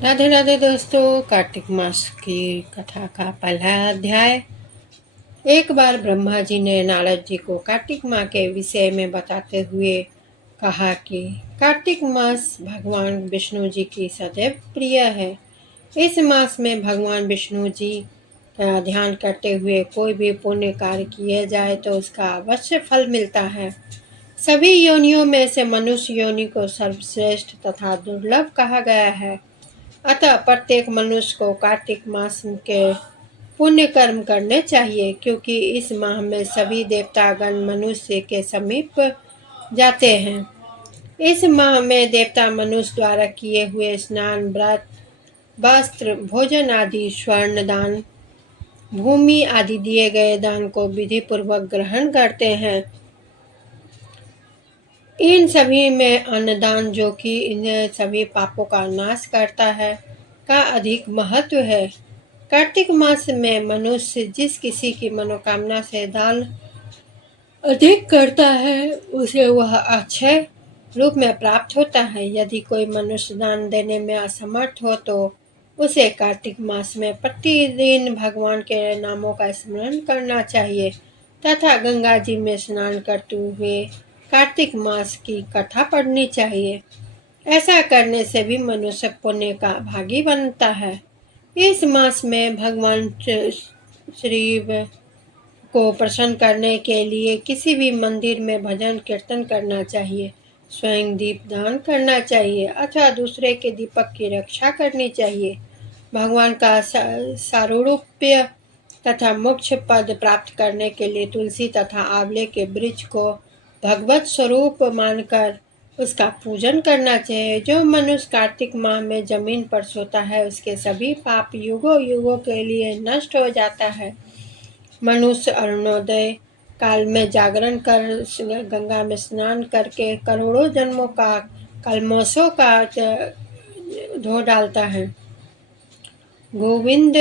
राधे राधे दोस्तों। कार्तिक मास की कथा का पहला अध्याय। एक बार ब्रह्मा जी ने नारद जी को कार्तिक माह के विषय में बताते हुए कहा कि कार्तिक मास भगवान विष्णु जी की सदैव प्रिय है। इस मास में भगवान विष्णु जी का ध्यान करते हुए कोई भी पुण्य कार्य किए जाए तो उसका अवश्य फल मिलता है। सभी योनियों में से मनुष्य योनि को सर्वश्रेष्ठ तथा दुर्लभ कहा गया है। अतः प्रत्येक मनुष्य को कार्तिक मास के पुण्य कर्म करने चाहिए, क्योंकि इस माह में सभी देवतागण मनुष्य के समीप जाते हैं। इस माह में देवता मनुष्य द्वारा किए हुए स्नान, व्रत, वस्त्र, भोजन आदि, स्वर्ण दान, भूमि आदि दिए गए दान को विधि पूर्वक ग्रहण करते हैं। इन सभी में अन्नदान, जो कि इन सभी पापों का नाश करता है, का अधिक महत्व है। कार्तिक मास में मनुष्य जिस किसी की मनोकामना से दान अधिक करता है उसे वह अक्षय रूप में प्राप्त होता है। यदि कोई मनुष्य दान देने में असमर्थ हो तो उसे कार्तिक मास में प्रतिदिन भगवान के नामों का स्मरण करना चाहिए तथा गंगा जी में स्नान करते हुए कार्तिक मास की कथा पढ़नी चाहिए। ऐसा करने से भी मनुष्य पुण्य का भागी बनता है। इस मास में भगवान शिव को प्रसन्न करने के लिए किसी भी मंदिर में भजन कीर्तन करना चाहिए, स्वयं दीप दान करना चाहिए अथवा दूसरे के दीपक की रक्षा करनी चाहिए। भगवान का सारूप्य तथा मोक्ष पद प्राप्त करने के लिए तुलसी तथा आंवले के वृक्ष को भगवत स्वरूप मानकर उसका पूजन करना चाहिए। जो मनुष्य कार्तिक माह में जमीन पर सोता है उसके सभी पाप युगों युगों के लिए नष्ट हो जाता है। मनुष्य अरुणोदय काल में जागरण कर गंगा में स्नान करके करोड़ों जन्मों का कलमशों का धो डालता है। गोविंद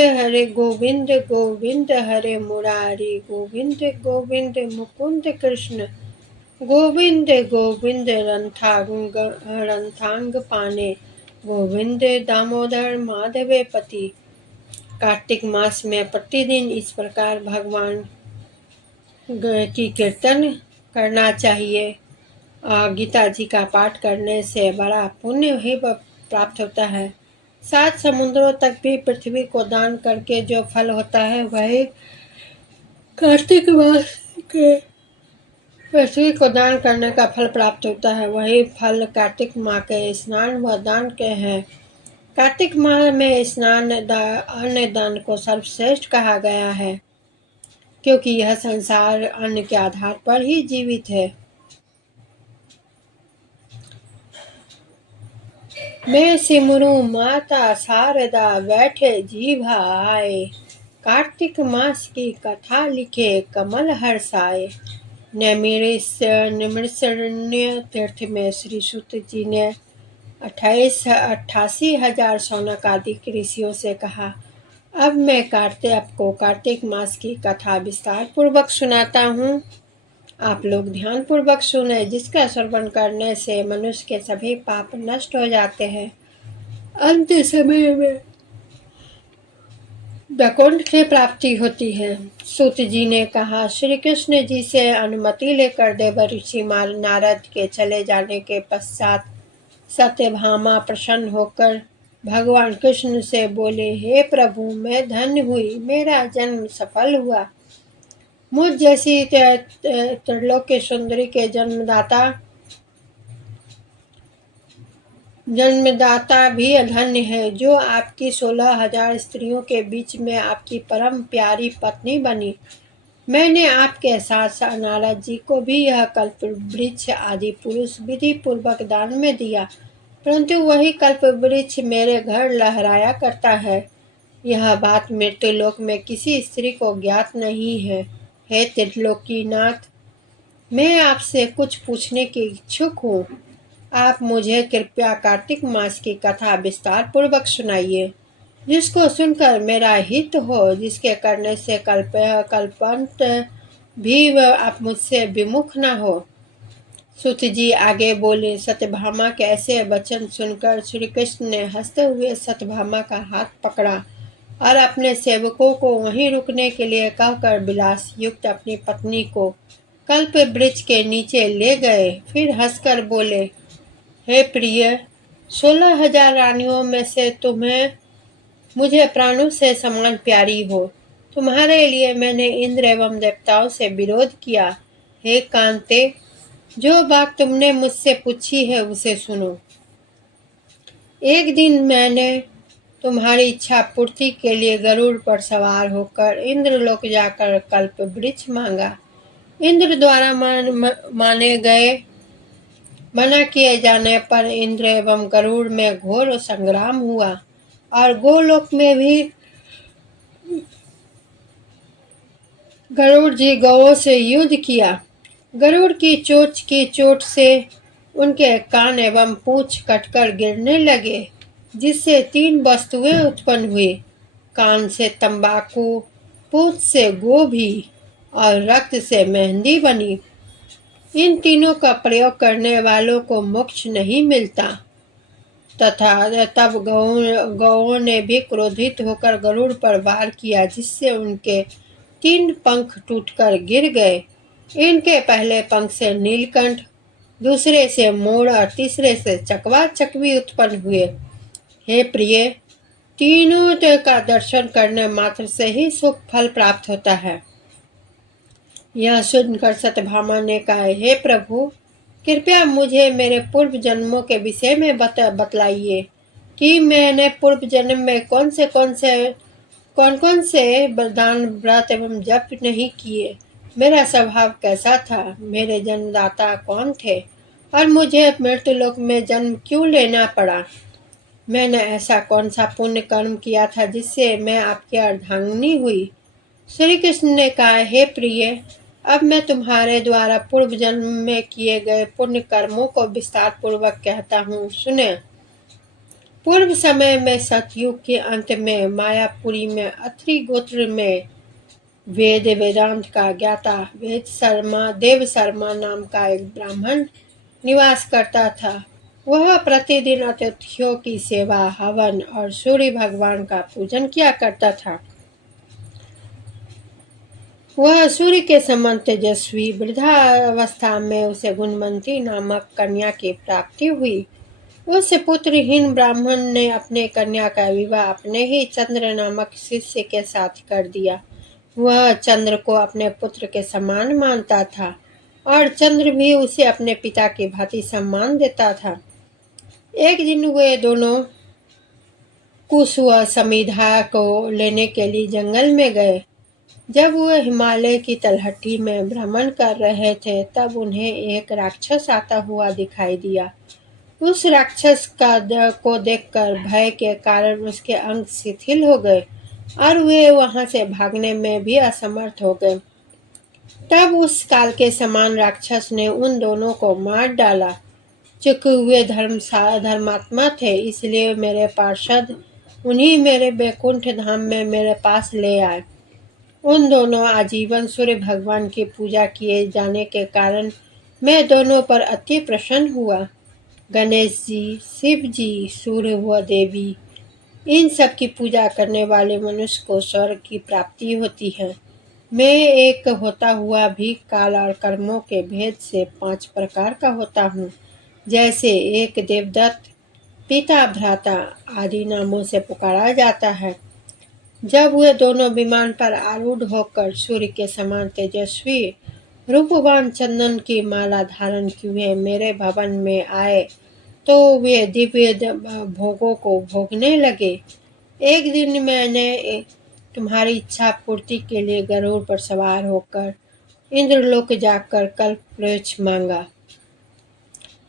गोविंद हरे मुरारी, गोविंद गोविंद मुकुंद कृष्ण, गोविंद गोविंद रंथांग पाने, गोविंद दामोदर माधवे पति। कार्तिक मास में प्रतिदिन इस प्रकार भगवान की कीर्तन करना चाहिए। गीता जी का पाठ करने से बड़ा पुण्य ही प्राप्त होता है। 7 समुद्रों तक भी पृथ्वी को दान करके जो फल होता है वही कार्तिक मास के पृथ्वी को दान करने का फल प्राप्त होता है। वही फल कार्तिक माह के स्नान व दान के हैं। कार्तिक माह में स्नान अन्न दान को सर्वश्रेष्ठ कहा गया है, क्योंकि यह संसार अन्न के आधार पर ही जीवित है। मैं सिमरू माता शारदा बैठे जी भाए, कार्तिक मास की कथा लिखे कमल हर्षाए। नैमिषारण्य तीर्थ में श्री सूत जी ने 88,000 शौनक आदि ऋषियों से कहा, अब मैं आपको कार्तिक मास की कथा विस्तार पूर्वक सुनाता हूँ। आप लोग ध्यान पूर्वक सुने, जिसका श्रवण करने से मनुष्य के सभी पाप नष्ट हो जाते हैं। अंत समय में वैकुंठ की प्राप्ति होती है। सूत जी ने कहा, श्री कृष्ण जी से अनुमति लेकर देवर्षि नारद के चले जाने के पश्चात सत्यभामा प्रसन्न होकर भगवान कृष्ण से बोले, हे प्रभु, मैं धन्य हुई, मेरा जन्म सफल हुआ। मुझ जैसी त्रिलोक्य सुंदरी के जन्मदाता भी धन्य है, जो आपकी 16,000 स्त्रियों के बीच में आपकी परम प्यारी पत्नी बनी। मैंने आपके साथ नारद जी को भी यह कल्प वृक्ष आदि पुरुष विधि पूर्वक दान में दिया, परंतु वही कल्प वृक्ष मेरे घर लहराया करता है। यह बात मृत्युलोक में किसी स्त्री को ज्ञात नहीं है। हे त्रिलोकीनाथ, मैं आपसे कुछ पूछने की इच्छुक हूँ। आप मुझे कृपया कार्तिक मास की कथा विस्तार पूर्वक सुनाइए, जिसको सुनकर मेरा हित हो, जिसके करने से कल्पांत भी आप मुझसे विमुख न हो। सूत जी आगे बोले। सत्यभामा के ऐसे वचन सुनकर श्री कृष्ण ने हंसते हुए सत्यभामा का हाथ पकड़ा और अपने सेवकों को वहीं रुकने के लिए कहकर विलास युक्त अपनी पत्नी को कल्प वृक्ष के नीचे ले गए। फिर हंसकर बोले, हे प्रिय, 16,000 रानियों में से तुम्हें मुझे प्राणों से समान प्यारी हो। तुम्हारे लिए मैंने इंद्र एवं देवताओं से विरोध किया। हे कांते, जो बात तुमने मुझसे पूछी है उसे सुनो। एक दिन मैंने तुम्हारी इच्छा पूर्ति के लिए गरुड़ पर सवार होकर इंद्रलोक जाकर कल्प वृक्ष मांगा। इंद्र द्वारा माने गए मना किए जाने पर इंद्र एवं गरुड़ में घोर संग्राम हुआ और गोलोक में भी गरुड़ जी गौओं से युद्ध किया। गरुड़ की चोट से उनके कान एवं पूंछ कटकर गिरने लगे, जिससे 3 वस्तुएं उत्पन्न हुई। कान से तंबाकू, पूंछ से गोभी और रक्त से मेहंदी बनी। इन तीनों का प्रयोग करने वालों को मोक्ष नहीं मिलता। तथा तब गौओं ने भी क्रोधित होकर गरुड़ पर वार किया, जिससे उनके 3 पंख टूटकर गिर गए। इनके पहले पंख से नीलकंठ, दूसरे से मोर और तीसरे से चकवा चकवी उत्पन्न हुए। हे प्रिय, तीनों का दर्शन करने मात्र से ही सुख फल प्राप्त होता है। यह सुनकर सत्यभामा ने कहा, हे प्रभु, कृपया मुझे मेरे पूर्व जन्मों के विषय में बतलाइए कि मैंने पूर्व जन्म में कौन कौन से दान, व्रत एवं जप नहीं किए। मेरा स्वभाव कैसा था, मेरे जन्मदाता कौन थे और मुझे मृत्युलोक में जन्म क्यों लेना पड़ा। मैंने ऐसा कौन सा पुण्य कर्म किया था जिससे मैं आपकी अर्धांगिनी हुई। श्री कृष्ण ने कहा, हे प्रिय, अब मैं तुम्हारे द्वारा पूर्व जन्म में किए गए पुण्य कर्मों को विस्तार पूर्वक कहता हूँ, सुने। पूर्व समय में सतयुग के अंत में मायापुरी में अत्रि गोत्र में वेदांत का ज्ञाता देव शर्मा नाम का एक ब्राह्मण निवास करता था। वह प्रतिदिन अतिथियों की सेवा, हवन और सूर्य भगवान का पूजन किया करता था। वह सूर्य के समान तेजस्वी, वृद्धावस्था में उसे गुणवंती नामक कन्या की प्राप्ति हुई। उस पुत्रहीन ब्राह्मण ने अपने कन्या का विवाह अपने ही चंद्र नामक शिष्य के साथ कर दिया। वह चंद्र को अपने पुत्र के समान मानता था और चंद्र भी उसे अपने पिता की भांति सम्मान देता था। एक दिन वे दोनों कुश व समिधा को लेने के लिए जंगल में गए। जब वह हिमालय की तलहटी में भ्रमण कर रहे थे, तब उन्हें एक राक्षस आता हुआ दिखाई दिया। उस राक्षस को देखकर भय के कारण उसके अंग शिथिल हो गए और वे वहां से भागने में भी असमर्थ हो गए। तब उस काल के समान राक्षस ने उन दोनों को मार डाला। चूंकि वे धर्मात्मा थे, इसलिए मेरे पार्षद उन्हीं मेरे बैकुंठ धाम में मेरे पास ले आए। उन दोनों आजीवन सूर्य भगवान की पूजा किए जाने के कारण मैं दोनों पर अति प्रसन्न हुआ। गणेश जी, शिव जी, सूर्य व देवी, इन सब की पूजा करने वाले मनुष्य को स्वर्ग की प्राप्ति होती है। मैं एक होता हुआ भी काल और कर्मों के भेद से 5 प्रकार का होता हूँ। जैसे एक देवदत्त, पिता, भ्राता आदि नामों से पुकारा जाता है। जब वे दोनों विमान पर आरूढ़ होकर सूर्य के समान तेजस्वी रूपवान चंदन की माला धारण किए मेरे भवन में आए, तो वे दिव्य भोगों को भोगने लगे। एक दिन मैंने तुम्हारी इच्छा पूर्ति के लिए गरुड़ पर सवार होकर इंद्रलोक जाकर कल्प वृक्ष मांगा।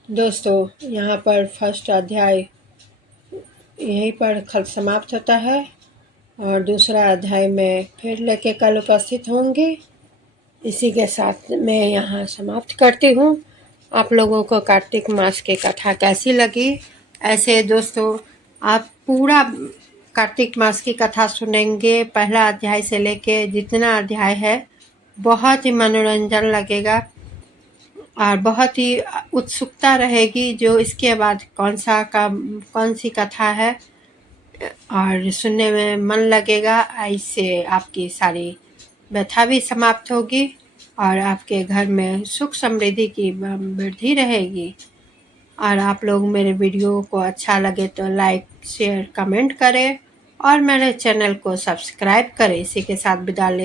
दोस्तों, यहाँ पर फर्स्ट अध्याय यहीं पर समाप्त होता है और दूसरा अध्याय में फिर लेके कल उपस्थित होंगे। इसी के साथ मैं यहाँ समाप्त करती हूँ। आप लोगों को कार्तिक मास की कथा कैसी लगी? ऐसे दोस्तों, आप पूरा कार्तिक मास की कथा सुनेंगे, पहला अध्याय से लेके जितना अध्याय है, बहुत ही मनोरंजन लगेगा और बहुत ही उत्सुकता रहेगी जो इसके बाद कौन सी कथा है, और सुनने में मन लगेगा। इससे आपकी सारी व्यथा भी समाप्त होगी और आपके घर में सुख समृद्धि की वृद्धि रहेगी। और आप लोग मेरे वीडियो को अच्छा लगे तो लाइक शेयर कमेंट करें और मेरे चैनल को सब्सक्राइब करें। इसी के साथ विदा ले